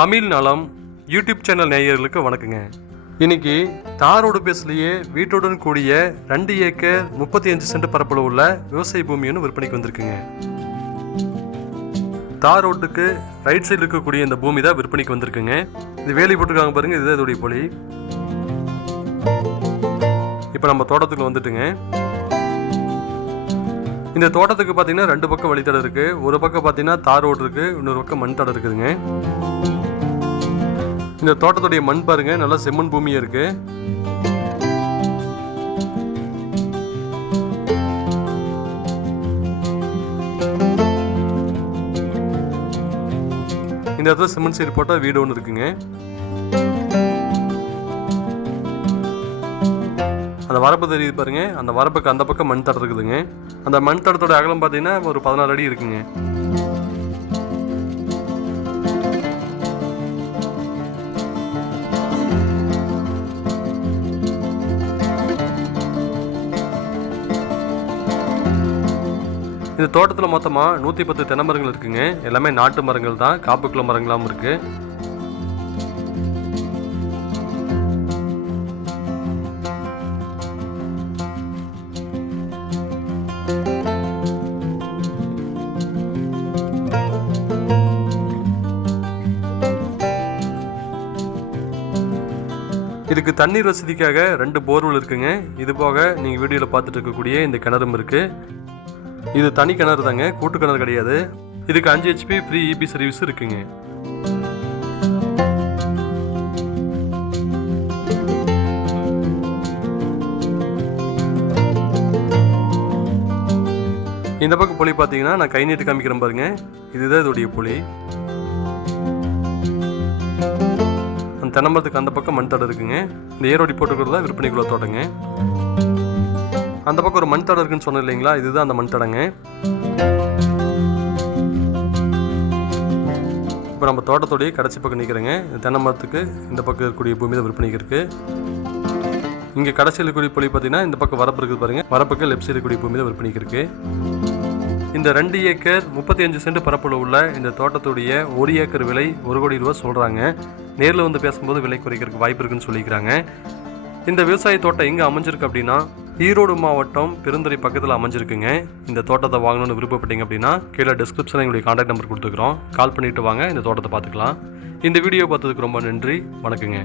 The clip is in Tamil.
தமிழ் நலம் யூடியூப் சேனல் நேயர்களுக்கு வணக்கங்க. இன்னைக்கு தாரோடு பேசலையே வீட்டுடன் கூடிய 2 ஏக்கர் 35 சென்ட் பரப்பளவு உள்ள விவசாய பூமி ஒன்று விற்பனைக்கு வந்திருக்குங்க. தார் ரோட்டுக்கு ரைட் சைடில் இருக்கக்கூடிய இந்த பூமி தான் விற்பனைக்கு வந்திருக்குங்க. இது வேலி போட்டுருக்காங்க பாருங்க, இதுதான் இதோடைய பொலி. இப்போ நம்ம தோட்டத்துக்கு வந்துட்டுங்க. இந்த தோட்டத்துக்கு பார்த்தீங்கன்னா 2 பக்கம் வழித்தடம் இருக்கு. ஒரு பக்கம் பார்த்தீங்கன்னா தார் ரோடு இருக்கு, இன்னொரு பக்கம் மண் தடம் இருக்குதுங்க. இந்த தோட்டத்துடைய மண் பாருங்க, நல்லா செம்மண் பூமியா இருக்கு. இந்த இடத்துல சிமெண்ட் சீட் போட்டா வீடு ஒன்று இருக்குங்க. அந்த வரப்பு தெரியுது பாருங்க, அந்த வரப்புக்கு அந்த பக்கம் மண் தடம் இருக்குதுங்க. அந்த மண் தடத்தோட அகலம் பார்த்தீங்கன்னா ஒரு 16 அடி இருக்குங்க. இந்த தோட்டத்தில் மொத்தமாக 110 தென்னை மரங்கள் இருக்குங்க. எல்லாமே நாட்டு மரங்கள் தான், காப்புக்குள்ள மரங்களாம் இருக்கு. இதுக்கு தண்ணீர் வசதிக்காக 2 போர்வெல் இருக்குங்க. இது போக நீங்கள் வீடியோவில் பார்த்துட்டு இருக்கக்கூடிய இந்த கிணறும் இருக்கு. இது தனி கிணறு தாங்க, கூட்டு கிணறு கிடையாது. இதுக்கு 5 HP ஃப்ரீ EB சர்வீஸ் இருக்குங்க. இந்த பக்கம் புளி பார்த்தீங்கன்னா நான் கை நீட்டு காமிக்கிறேன் பாருங்க, இதுதான் இதோடைய புளி. அந்த தென்னமரத்துக்கு அந்த பக்கம் மண் தடம் இருக்குங்க. இந்த ஏரோடி போட்டுக்கிறதா விற்பனைக்குள்ள தோட்டங்க. அந்த பக்கம் ஒரு மண் தடம் இருக்குன்னு சொன்னேன் இல்லைங்களா, இதுதான் அந்த மண் தடங்க. இப்போ நம்ம தோட்டத்தோடைய கடைசி பக்கம் நிற்கிறேங்க. தென்னை மரத்துக்கு இந்த பக்கம் இருக்கக்கூடிய பூமி தான் விற்பனைக்கு இருக்கு. இங்கே கடைசியில் இருக்கக்கூடிய புளி பார்த்தீங்கன்னா இந்த பக்கம் வரப்பு இருக்குது பாருங்க, வரப்புக்கு லெஃப்ட் சைடு இருக்கக்கூடிய பூமி தான் விற்பனைக்கு இருக்கு. இந்த 2 ஏக்கர் 35 சென்ட் பரப்பளவு உள்ள இந்த தோட்டத்துடைய 1 ஏக்கர் விலை 1 கோடி ரூபா சொல்கிறாங்க. நேரில் வந்து பேசும்போது விலை குறைக்கிறதுக்கு வாய்ப்பு இருக்குன்னு சொல்லிக்கிறாங்க. இந்த விவசாய தோட்டம் எங்கே அமைஞ்சிருக்கு அப்படின்னா ஈரோடு மாவட்டம் பெருந்துறை பக்கத்தில் அமைஞ்சிருக்குங்க. இந்த தோட்டத்தை வாங்கணும்னு விருப்பப்பட்டீங்க அப்படின்னா கீழே டிஸ்கிரிப்ஷனில் எங்களுடைய கான்டாக்ட் நம்பர் கொடுத்துக்கிறோம். கால் பண்ணிட்டு வாங்க, இந்த தோட்டத்தை பார்த்துக்கலாம். இந்த வீடியோ பார்த்ததுக்கு ரொம்ப நன்றி, வணக்கங்க.